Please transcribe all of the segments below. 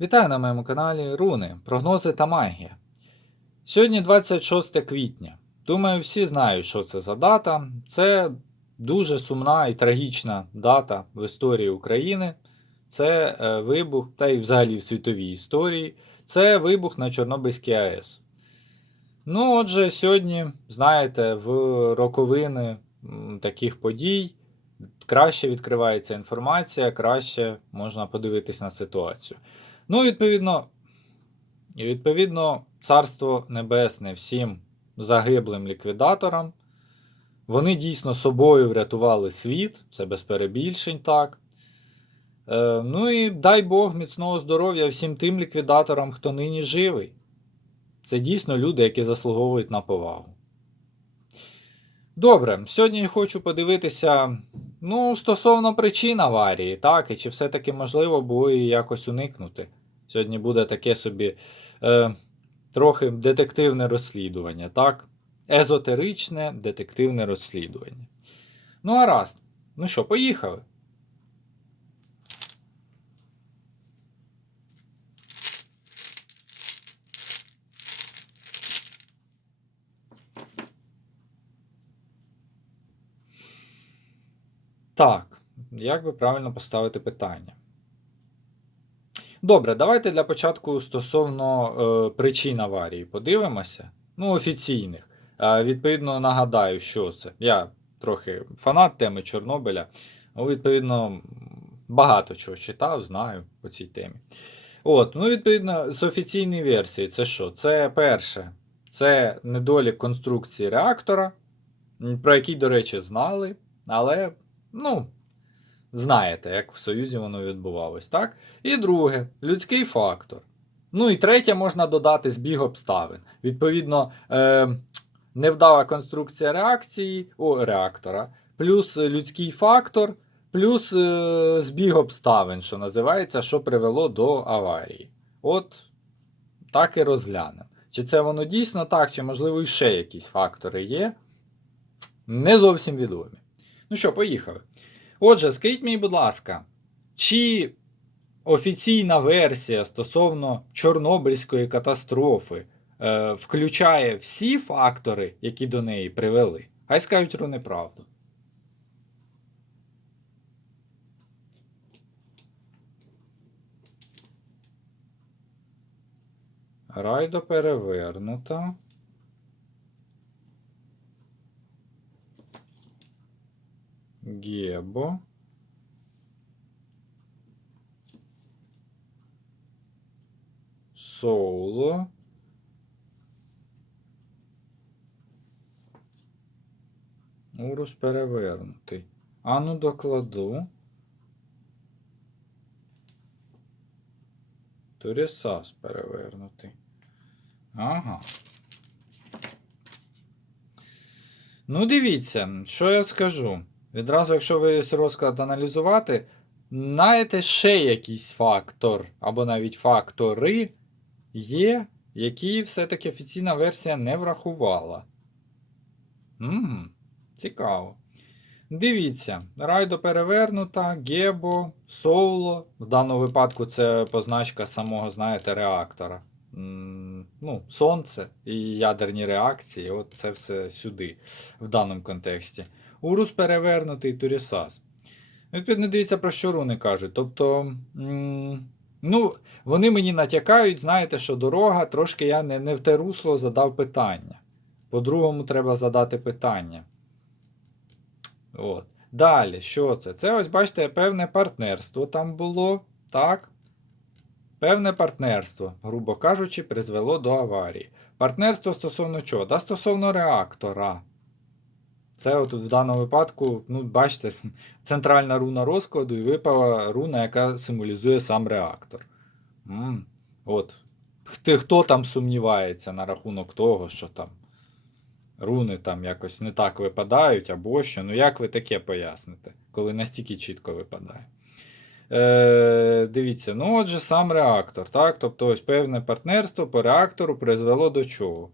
Вітаю на моєму каналі Руни, прогнози та магія. Сьогодні 26 квітня. Думаю, всі знають, що це за дата. Це дуже сумна і трагічна дата в історії України. Це е, вибух, та й взагалі в світовій історії. Це вибух на Чорнобильській АЕС. Ну, отже, сьогодні, знаєте, в роковини таких подій краще відкривається інформація, краще можна подивитись на ситуацію. Ну, відповідно, відповідно, Царство Небесне всім загиблим ліквідаторам. Вони дійсно собою врятували світ, це без перебільшень так. Е, ну і дай Бог міцного здоров'я всім тим ліквідаторам, хто нині живий. Це дійсно люди, які заслуговують на повагу. Добре, сьогодні я хочу подивитися ну, стосовно причин аварії, так, і чи все-таки можливо було її якось уникнути. Сьогодні буде таке собі е, трохи детективне розслідування, так? Езотеричне детективне розслідування. Ну, гаразд. Ну що, поїхали. Так, як би правильно поставити питання? Добре, давайте для початку стосовно е, причин аварії подивимося. Ну, офіційних. Е, відповідно, нагадаю, що це. Я трохи фанат теми Чорнобиля. Ну, відповідно, багато чого читав, знаю по цій темі. От, ну, відповідно, з офіційної версії, це що? Це перше, це недолік конструкції реактора, про який, до речі, знали, але, ну, знаєте, як в Союзі воно відбувалось, так? І друге, людський фактор. Ну і третє можна додати збіг обставин. Відповідно, е, невдала конструкція реакції, о, реактора, плюс людський фактор, плюс е, збіг обставин, що називається, що привело до аварії. От так і розглянемо. Чи це воно дійсно так, чи можливо і ще якісь фактори є. Не зовсім відомі. Ну що, поїхали. Отже, скажіть мені, будь ласка, чи офіційна версія стосовно Чорнобильської катастрофи е, включає всі фактори, які до неї привели? Хай скажуть про неправду. Райдо перевернута. Гебо. Соло. Урус перевернутий. Ану докладу. Турісас перевернутий. Ага. Ну, дивіться, що я скажу. Відразу, якщо весь розклад аналізувати, знаєте, ще якийсь фактор, або навіть фактори є, які все-таки офіційна версія не врахувала. Угу, цікаво. Дивіться, райдо перевернута, Гебо, Соуло. В даному випадку це позначка самого, знаєте, реактора. Ну, Сонце і ядерні реакції, от це все сюди, в даному контексті. Урус перевернутий Турісас. Відповідно, дивіться, про що руни кажуть. Тобто, ну, вони мені натякають, знаєте, що дорога, трошки я не, не в те русло задав питання. По-другому, треба задати питання. От. Далі, що це? Це ось, бачите, певне партнерство там було. Так? Певне партнерство, грубо кажучи, призвело до аварії. Партнерство стосовно чого? Да, стосовно реактора. Це от в даному випадку, ну, бачите, центральна руна розкладу і випала руна, яка символізує сам реактор. М, От. Хто, хто там сумнівається на рахунок того, що там руни там якось не так випадають або що. Ну як ви таке поясните, коли настільки чітко випадає? Е, Дивіться, ну отже, сам реактор. так? Тобто ось певне партнерство по реактору призвело до чого?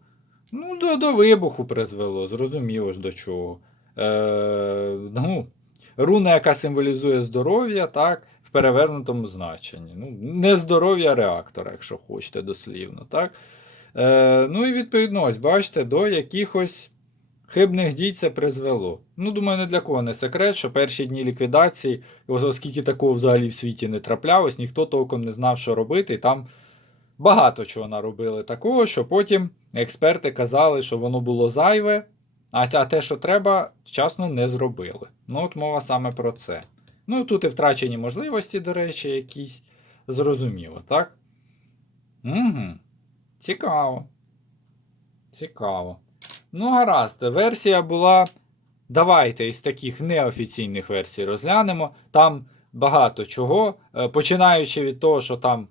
Ну, до, до вибуху призвело, зрозуміло ж до чого. Е, ну, Руна, яка символізує здоров'я, так, в перевернутому значенні. Ну, нездоров'я реактора, якщо хочете дослівно. так? Е, ну і відповідно, ось, бачите, до якихось хибних дій це призвело. Ну, думаю, не для кого не секрет, що перші дні ліквідації, оскільки такого взагалі в світі не траплялось, ніхто толком не знав, що робити, і там багато чого наробили такого, що потім експерти казали, що воно було зайве, а те- що треба, вчасно не зробили. Ну, от мова саме про це. Ну, тут і втрачені можливості, до речі, якісь. Зрозуміло, так? Угу. Цікаво. Цікаво. Ну, гаразд, версія була. Давайте із таких неофіційних версій розглянемо. Там багато чого. Е, Починаючи від того, що там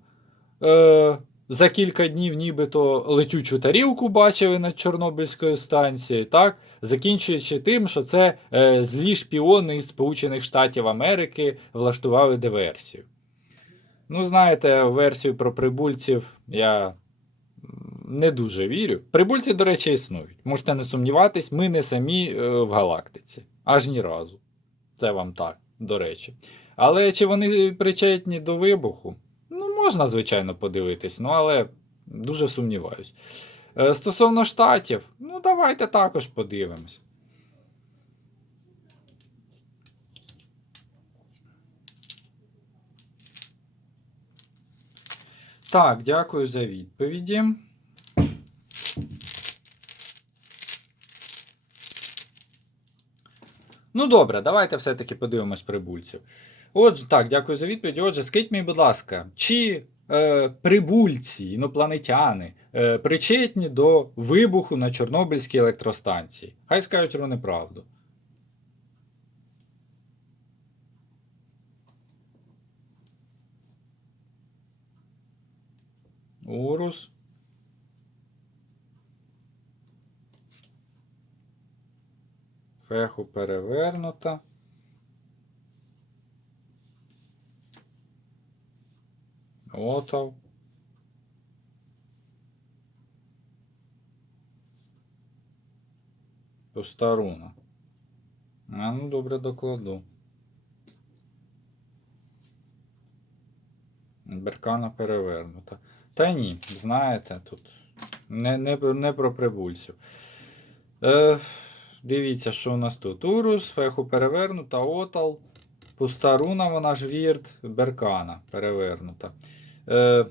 е, за кілька днів нібито летючу тарілку бачили над Чорнобильською станцією, так? закінчуючи тим, що це е, злі шпіони із Сполучених Штатів Америки влаштували диверсію. Ну, знаєте, версію про прибульців я не дуже вірю. Прибульці, до речі, існують. Можете не сумніватись, ми не самі е, в галактиці. Аж ні разу. Це вам так, до речі. Але чи вони причетні до вибуху? Можна, звичайно, подивитись, ну але дуже сумніваюсь. Е, Стосовно штатів, ну давайте також подивимось. Так, дякую за відповіді. Ну, добре, давайте все-таки подивимось прибульців. Отже, так, дякую за відповідь. Отже, скажіть мені, будь ласка, чи е, прибульці, інопланетяни е, причетні до вибуху на Чорнобильській електростанції? Хай скажуть вони правду. Урус. Феху перевернута. Отав. Пуста руна. А ну добре докладу. Беркана перевернута. Та ні, знаєте, тут не, не, не про прибульців. Е, дивіться, що у нас тут. Урус, феху перевернута, отал. Пуста руна, вона ж вірт, беркана перевернута. Е,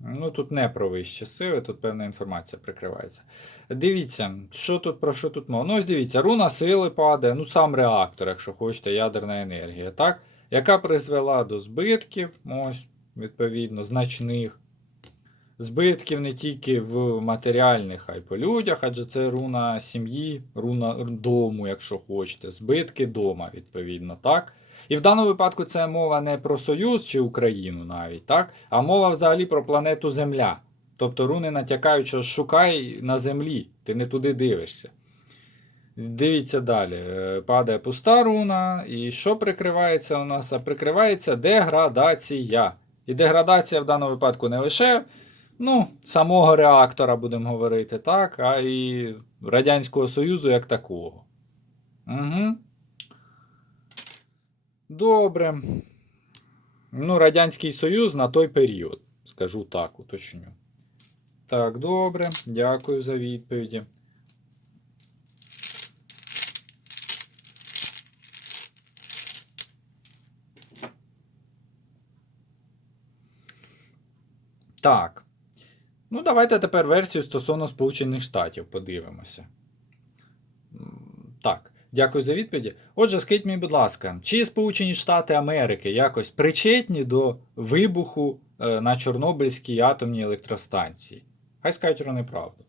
ну, тут не про вищі сили, тут певна інформація прикривається. Дивіться, що тут про що тут мова. Ну, ось дивіться, руна сили падає, ну сам реактор, якщо хочете, ядерна енергія, так? Яка призвела до збитків, ось, відповідно, значних. Збитків не тільки в матеріальних, а й по людях, адже це руна сім'ї, руна дому, якщо хочете. Збитки дома, відповідно, так? І в даному випадку це мова не про Союз чи Україну навіть, так? а мова взагалі про планету Земля. Тобто руни натякають, що шукай на землі, ти не туди дивишся. Дивіться далі. Е, Падає пуста руна. І що прикривається у нас? А прикривається деградація. І деградація в даному випадку не лише ну, самого реактора, будемо говорити, так, а і Радянського Союзу як такого. Угу. Добре. Ну, Радянський Союз на той період. Скажу так, уточню. Так, добре. Дякую за відповіді. Так. Ну, давайте тепер версію стосовно Сполучених Штатів подивимося. Так, дякую за відповіді. Отже, скажіть мені, будь ласка, чи Сполучені Штати Америки якось причетні до вибуху е, на Чорнобильській атомній електростанції? Хай скажуть вони правду.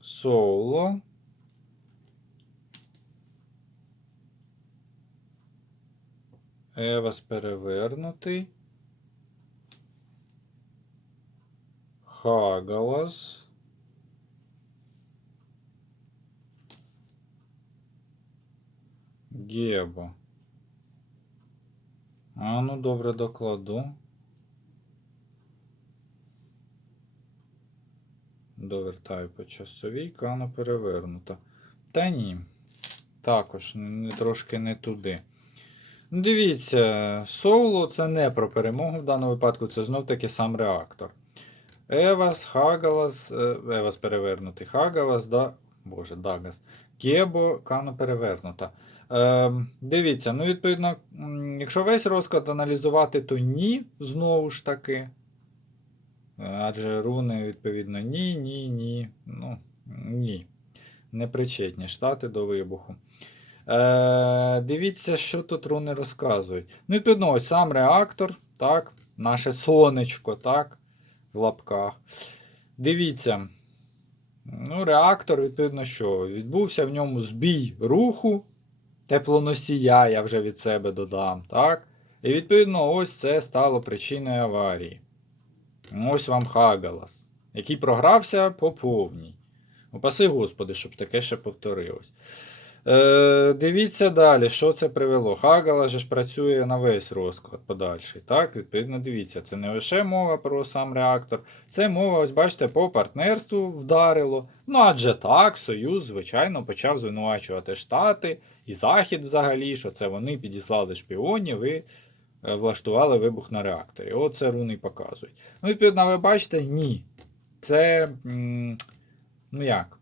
Соло. Евас перевернутий. Хагалас. Гебо. А ну добре докладу. довертаю по часовій, кано перевернута. Та ні. Також трошки не туди. Ну, Дивіться, соло це не про перемогу в даному випадку, це знов таки сам реактор. Евас, Хагалас, Евас перевернутий, Хагалас, да, Боже, Дагас. Гебо, Кано перевернута. Е, дивіться, ну, відповідно, якщо весь розклад аналізувати, то ні, знову ж таки. Адже руни, відповідно, ні, ні, ні. Ну, ні. Непричетні штати до вибуху. Е, дивіться, що тут руни розказують. Ну, відповідно, ось сам реактор, так, наше сонечко, так, в лапках. Дивіться. Ну, реактор, відповідно, що? Відбувся в ньому збій руху теплоносія, я вже від себе додам, так? І відповідно, ось це стало причиною аварії. Ось вам Хагалас, який програвся по повній. Упаси Господи, щоб таке ще повторилось. Е, дивіться далі, що це привело. Хагала ж працює на весь розклад подальший. Так, відповідно, дивіться, це не лише мова про сам реактор, це мова, ось бачите, по партнерству вдарило. Ну адже так, Союз, звичайно, почав звинувачувати Штати і Захід взагалі, що це вони підіслали шпіонів і е, влаштували вибух на реакторі. Оце руни показують. Ну, відповідно, ви бачите, ні. Це. м, Ну як?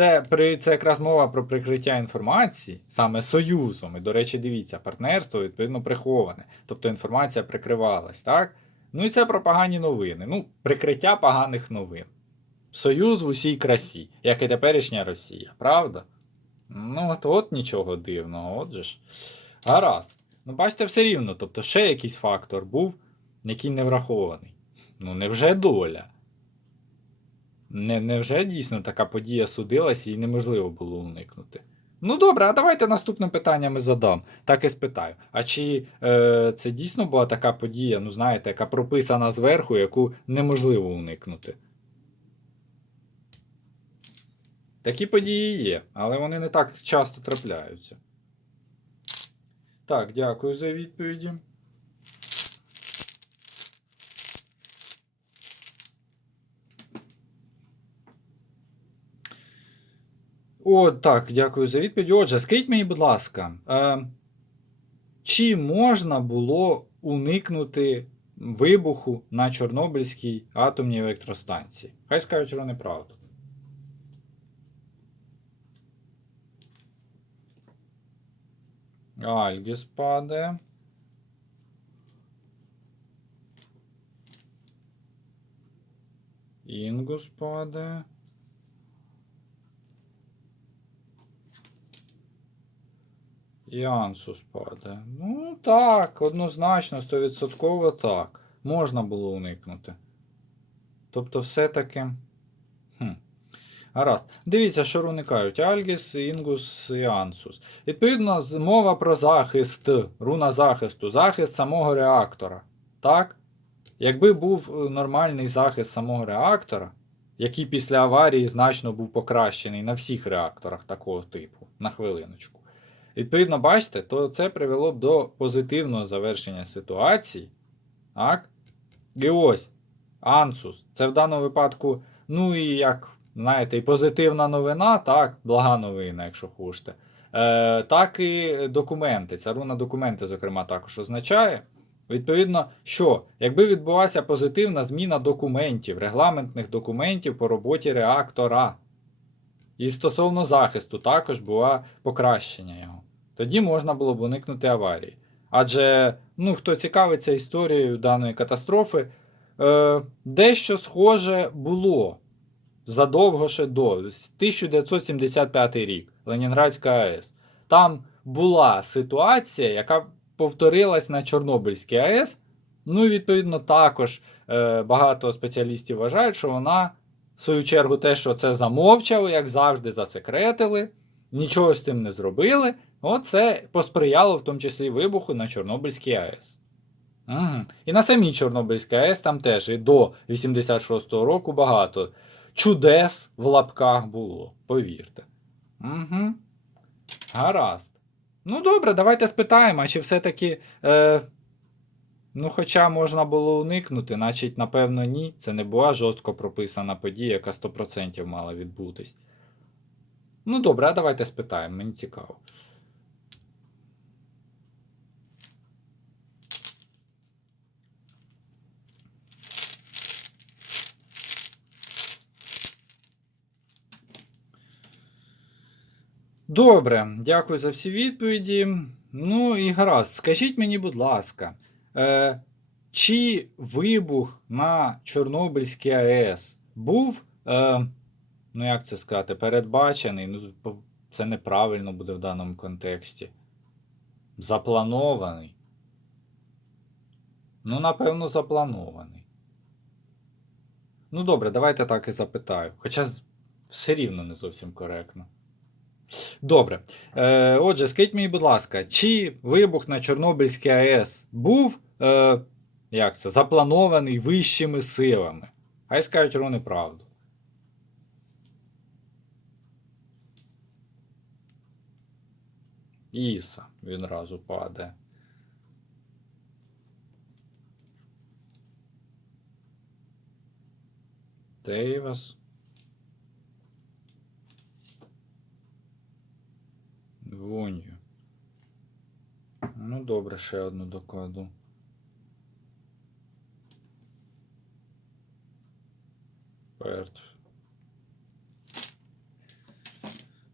Це, це якраз мова про прикриття інформації саме Союзом. І, до речі, дивіться, партнерство відповідно приховане. Тобто інформація прикривалась, так? Ну і це про погані новини. Ну, прикриття поганих новин. Союз в усій красі, як і теперішня Росія, правда? Ну, от, от нічого дивного, отже ж. Гаразд. Ну, бачите, все рівно. Тобто, ще якийсь фактор був, який не врахований. Ну, невже доля? Не, невже дійсно така подія судилася і неможливо було уникнути? Ну добре, а давайте наступним питанням і задам. Так і спитаю. А чи е, це дійсно була така подія, ну знаєте, яка прописана зверху, яку неможливо уникнути? Такі події є, але вони не так часто трапляються. Так, дякую за відповіді. О, так, дякую за відповідь. Отже, скажіть мені, будь ласка, е, чи можна було уникнути вибуху на Чорнобильській атомній електростанції? Хай скажуть вони правду. Альгіс падає. Інгус падає. І Ансус. Ну так, однозначно, 100% так. Можна було уникнути. Тобто, все-таки. Хм. Гаразд. Дивіться, що руни кажуть: Альгіс, Інгус і Ансус. Відповідно, мова про захист, руна захисту, захист самого реактора. Так? Якби був е, нормальний захист самого реактора, який після аварії значно був покращений на всіх реакторах такого типу, на хвилиночку. Відповідно, бачите, то це привело б до позитивного завершення ситуації. Так? І ось, Ансус. Це в даному випадку, ну і як, знаєте, і позитивна новина, так, блага новина, якщо хочете. Е, так і документи. Ця руна документи, зокрема, також означає. Відповідно, що якби відбулася позитивна зміна документів, регламентних документів по роботі реактора. І стосовно захисту також була покращення його. Тоді можна було б уникнути аварії. Адже, ну, хто цікавиться історією даної катастрофи, е, дещо схоже було задовго ще до 1975 рік, Ленінградська АЕС. Там була ситуація, яка повторилась на Чорнобильській АЕС. Ну і відповідно також е, багато спеціалістів вважають, що вона в свою чергу, те, що це замовчали, як завжди, засекретили, нічого з цим не зробили. Оце посприяло в тому числі вибуху на Чорнобильській АЕС. Угу. І на самій Чорнобильській АЕС там теж і до 86-го року багато чудес в лапках було, повірте. Угу. Гаразд. Ну добре, давайте спитаємо, а чи все-таки е, Ну, хоча можна було уникнути, значить, напевно, ні. Це не була жорстко прописана подія, яка 100% мала відбутись. Ну, добре, а давайте спитаємо, мені цікаво. Добре, дякую за всі відповіді. Ну і гаразд, скажіть мені, будь ласка, е, чи вибух на Чорнобильській АЕС був, е, ну як це сказати, передбачений? Ну, це неправильно буде в даному контексті. Запланований. Ну, напевно, запланований. Ну, добре, давайте так і запитаю. Хоча все рівно не зовсім коректно. Добре. Е, отже, скажіть мені, будь ласка, чи вибух на Чорнобильській АЕС був е, як це, запланований вищими силами? Хай скажуть вони правду. Іса відразу падає. Тейвас. Вунью. Ну, добре, ще одну докладу. Перт.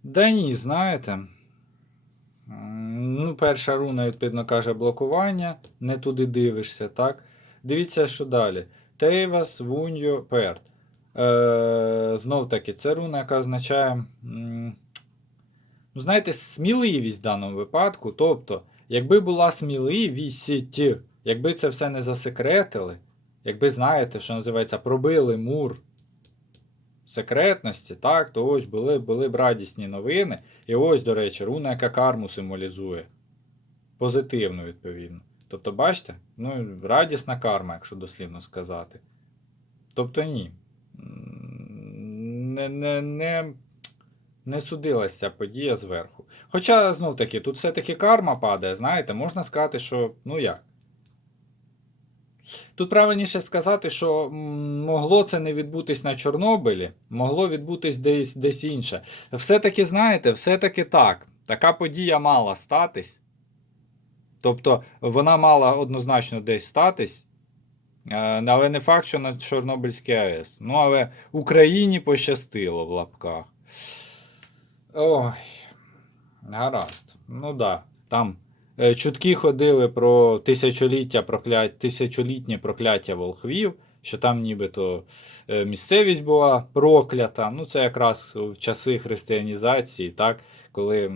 Да ні, знаєте. Ну, перша руна, відповідно, каже блокування, не туди дивишся, так? Дивіться, що далі. Тейвас, Вуньо, Перт. Е, знов таки, це руна, яка означає. Ну, знаєте, сміливість в даному випадку. Тобто, якби була сміливість, якби це все не засекретили, якби, знаєте, що називається, пробили мур секретності, так, то ось були, були б радісні новини. І ось, до речі, руна, яка карму символізує. Позитивно, відповідно. Тобто, бачите, ну, радісна карма, якщо дослівно сказати. Тобто ні. Не, не, не, не судилася ця подія зверху. Хоча, знов таки, тут все-таки карма падає, знаєте, можна сказати, що ну як. Тут правильніше сказати, що могло це не відбутись на Чорнобилі, могло відбутись десь, десь інше. Все-таки, знаєте, все-таки так. Така подія мала статись. Тобто вона мала однозначно десь статись. е, Але не факт, що на Чорнобильській АЕС. Ну, але Україні пощастило в лапках. Ой. Гаразд. Ну да. Там е, чутки ходили про тисячоліття проклять... тисячолітнє прокляття волхвів, що там нібито е, місцевість була проклята. Ну, це якраз в часи християнізації, так, коли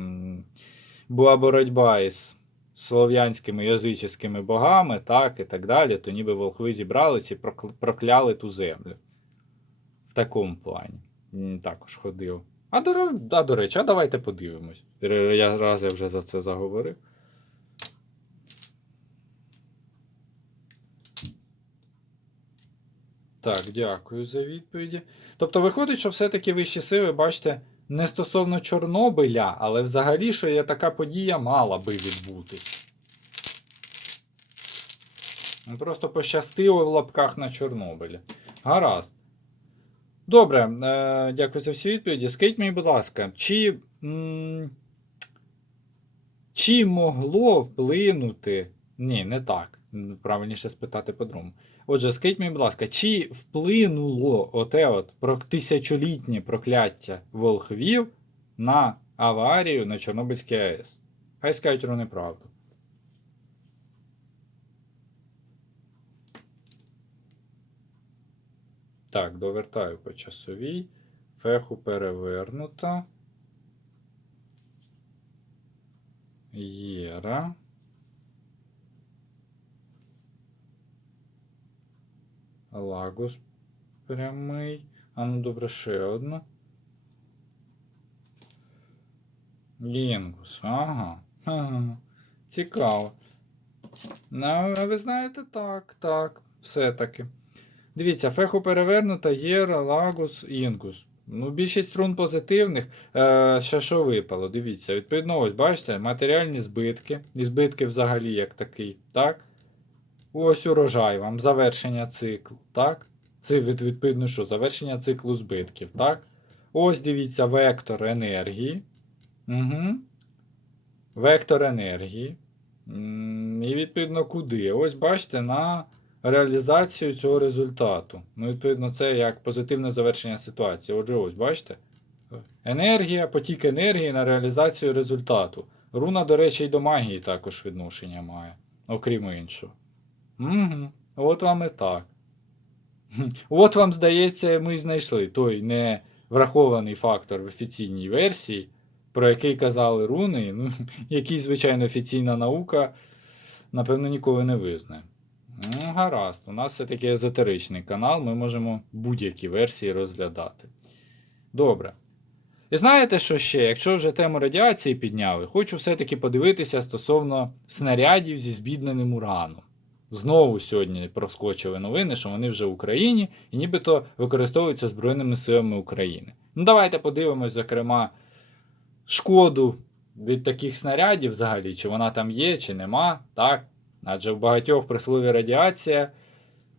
була боротьба із слов'янськими язичськими богами, так, і так далі, то ніби волхви зібралися і прокляли ту землю. В такому плані. Також ходив. А до, а, до речі, а давайте подивимось. Я раз я вже за це заговорив. Так, дякую за відповіді. Тобто виходить, що все-таки вищі сили, бачите, не стосовно Чорнобиля, але взагалі, що є така подія мала би відбутись. Просто пощастило в лапках на Чорнобилі. Гаразд. Добре, е, дякую за всі відповіді. Скажіть мені, будь ласка, чи, м, чи могло вплинути. Ні, не так. Правильніше спитати по-другому. Отже, скажіть мені, будь ласка, чи вплинуло оте от про тисячолітнє прокляття волхвів на аварію на Чорнобильській АЕС? Хай скажуть вони правду. Так, довертаю по часовій. Феху перевернута. Єра. Лагус прямий. А ну добре, ще одна. Лінгус, ага. Цікаво. Ну, ви знаєте, так, так, все-таки. Дивіться, феху перевернута, Єра, Лагус, Інгус. Ну, більшість рун позитивних. Е, ще що випало? Дивіться, відповідно, ось, бачите, матеріальні збитки. І збитки взагалі як такий. Так? Ось урожай вам, завершення циклу, так? Це від- відповідно що? Завершення циклу збитків, так? Ось дивіться вектор енергії. Угу. Вектор енергії. І відповідно куди? Ось бачите, на реалізацію цього результату. Ну, відповідно, це як позитивне завершення ситуації. Отже, ось, бачите? Енергія, потік енергії на реалізацію результату. Руна, до речі, і до магії також відношення має, окрім іншого. Угу. От вам і так. От вам, здається, ми знайшли той не врахований фактор в офіційній версії, про який казали руни, ну, який, звичайно, офіційна наука, напевно, ніколи не визнає. Ну, гаразд, у нас все-таки езотеричний канал, ми можемо будь-які версії розглядати. Добре. І знаєте, що ще? Якщо вже тему радіації підняли, хочу все-таки подивитися стосовно снарядів зі збідненим ураном. Знову сьогодні проскочили новини, що вони вже в Україні і нібито використовуються Збройними силами України. Ну, давайте подивимось, зокрема, шкоду від таких снарядів взагалі, чи вона там є, чи нема, так? Адже в багатьох при слові радіація,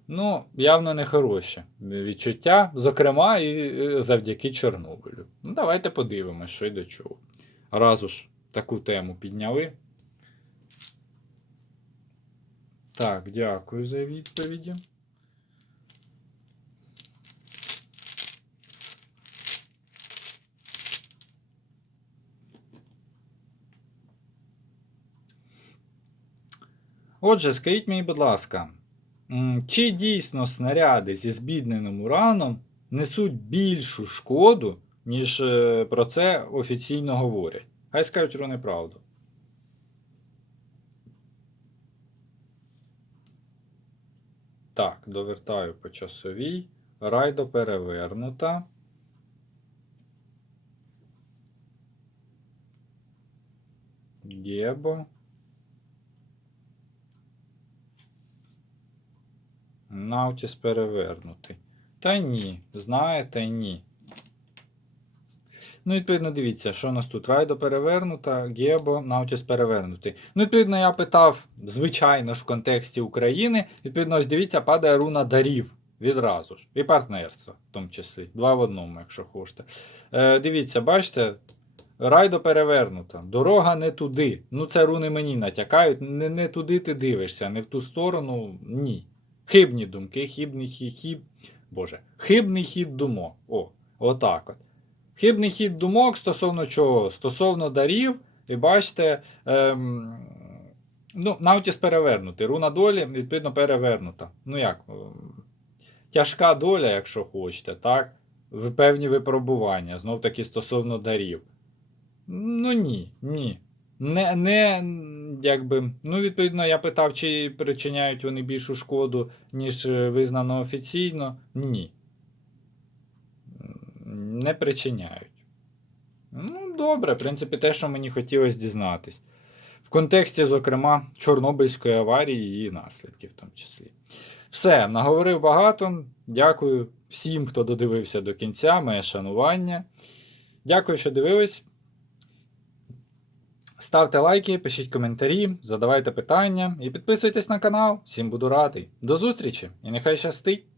ну, явно не хороше відчуття, зокрема, і е, завдяки Чорнобилю. Ну, давайте подивимось, що й до чого. Раз уж таку тему підняли. Так, дякую за відповіді. Отже, скажіть мені, будь ласка, чи дійсно снаряди зі збідненим ураном несуть більшу шкоду, ніж е, про це офіційно говорять? Хай скажуть вони правду. Так, довертаю по часовій. Райдо перевернута. Гебо. Наутіс перевернутий. Та ні, знаєте, ні. Ну, відповідно, дивіться, що у нас тут райдо перевернута, Гебо, Наутіс перевернутий. Ну, відповідно, я питав, звичайно ж, в контексті України. Відповідно, ось дивіться, падає руна дарів відразу ж. І партнерства, в тому числі. Два в одному, якщо хочете. Е, дивіться, бачите, райдо перевернута. Дорога не туди. Ну, це руни мені натякають. Не, не туди ти дивишся, не в ту сторону. Ні. Хибні думки, хибний хід, хіб... Боже, хибний хід думок. О, отак от. Хибний хід думок стосовно чого? Стосовно дарів, і бачите, ем, ну, Наутіс перевернутий. Руна долі, відповідно, перевернута. Ну як? Тяжка доля, якщо хочете, так? Певні випробування, знов таки стосовно дарів. Ну ні, ні. Не, не, якби, ну, відповідно, я питав, чи причиняють вони більшу шкоду, ніж е, визнано офіційно. Ні. Не причиняють. Ну, добре, в принципі, те, що мені хотілося дізнатись. В контексті, зокрема, Чорнобильської аварії і її наслідків, в тому числі. Все, наговорив багато. Дякую всім, хто додивився до кінця, моє шанування. Дякую, що дивились. Ставте лайки, пишіть коментарі, задавайте питання і підписуйтесь на канал. Всім буду радий. До зустрічі і нехай щастить!